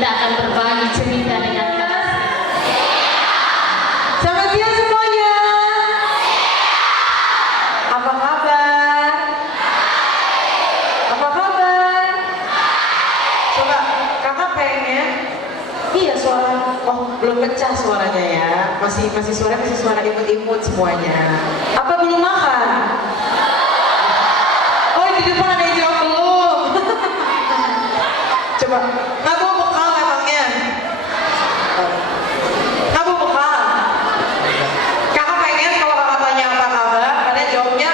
kita akan berbagi cerita dengan kakak. Selamat siang semuanya. Apa kabar? Apa kabar? Coba kakak pengen. Iya suara. Oh belum pecah suaranya ya. Masih suara imut-imut semuanya. Apa belum makan? Oh di depan ada yang jawab belum. Coba nggak mau bekal emangnya? Nggak mau bekal? Kakak pengen kalau kakak tanya apa kabar, kalian jawabnya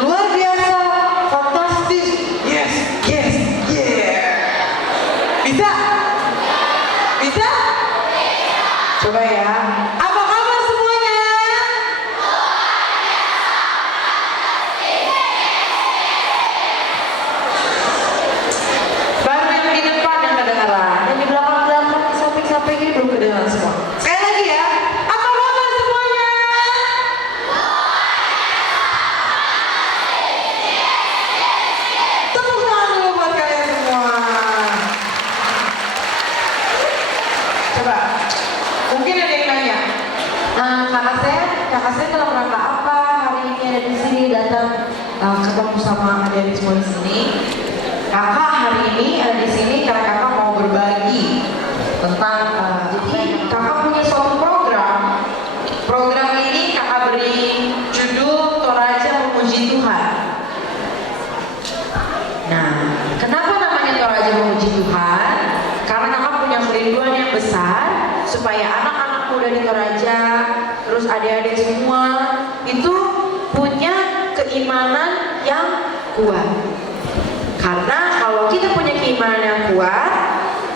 luar biasa, fantastis, yes, yes, yeah. Bisa? Bisa? Coba ya. Apa kabar semuanya? Baru yang di depan yang kedengaran, yang di belakang-belakang, di samping-samping ini belum kedengaran semua. Sekali lagi ya. Apa kabar semuanya? Tepuk tangan dulu buat kalian semua. Coba, mungkin ada yang nanya, kakak saya dalam rangka apa hari ini ada di sini datang ketemu sama adik-adik semua di sini. Kakak hari ini ada di sini karena kakak mau berbagi tentang jadi kakak punya suatu program. Program ini kakak beri judul Toraja Memuji Tuhan. Nah, kenapa namanya Toraja Memuji Tuhan? Karena kakak punya kerinduan yang besar supaya anak-anak muda di Toraja, terus adik-adik semua itu punya keimanan yang kuat. Karena kalau kita punya keimanan yang kuat,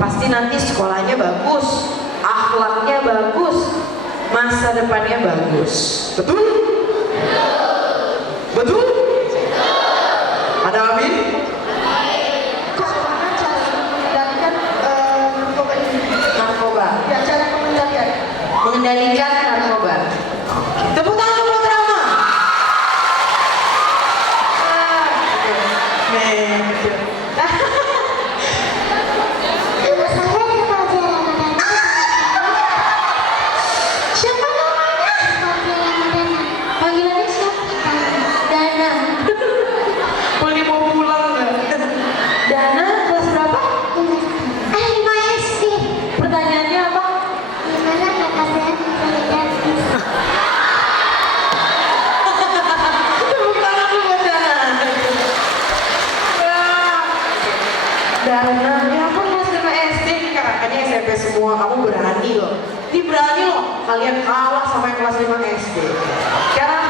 pasti nanti sekolahnya bagus, akhlaknya bagus, masa depannya bagus. Betul? Betul? Ada amin? Kok cara mengendalikan narkoba? Ya, cara mengendalikan. Mengendalikan narkoba. Tepuk tangan buat Rama. Siapa namanya? Panggilannya siapa? Dana. Boleh mau pulang nggak? Dana kelas berapa? 5 SD. Pertanyaannya apa? Gimana kakak saya bisa Tepuk tangan dulu buat Dana. Dana, ya ampun kelas 5 SD. Kakaknya SMP semua, kamu berani loh. Ini berani loh, kalian kalah sama yang kelas 5 SD. Sekarang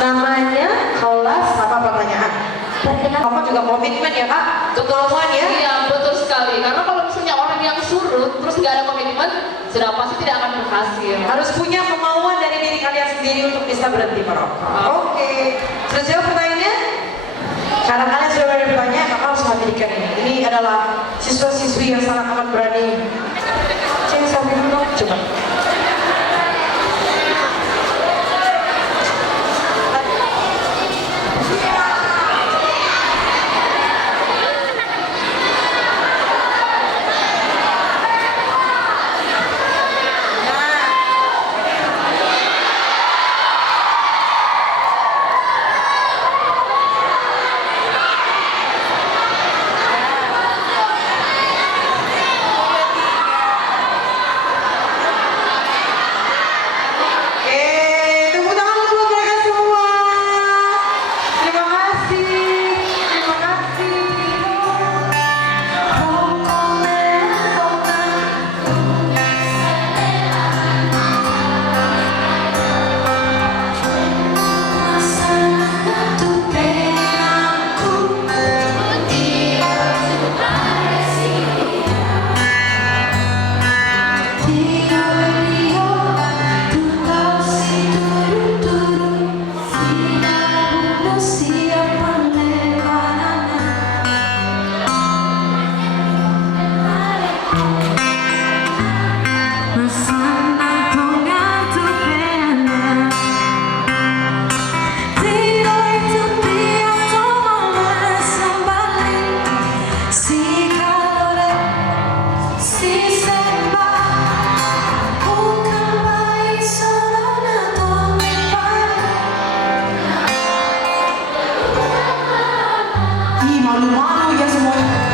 namanya kelas apa pertanyaan? Kamu juga komitmen ya kak? Ketuaan ya? Iya betul sekali. Karena kalau misalnya orang yang surut terus nggak ada komitmen, sudah pasti tidak akan berhasil. Harus punya kemauan dari diri kalian sendiri untuk bisa berhenti merokok. Oke. Sudah jawab pertanyaannya? Karena kalian sudah berani bertanya, kakak harus hadirkan ini. Ini adalah siswa-siswi yang sangat amat berani. Cek sambil dulu, coba. malu-malu ya semuanya.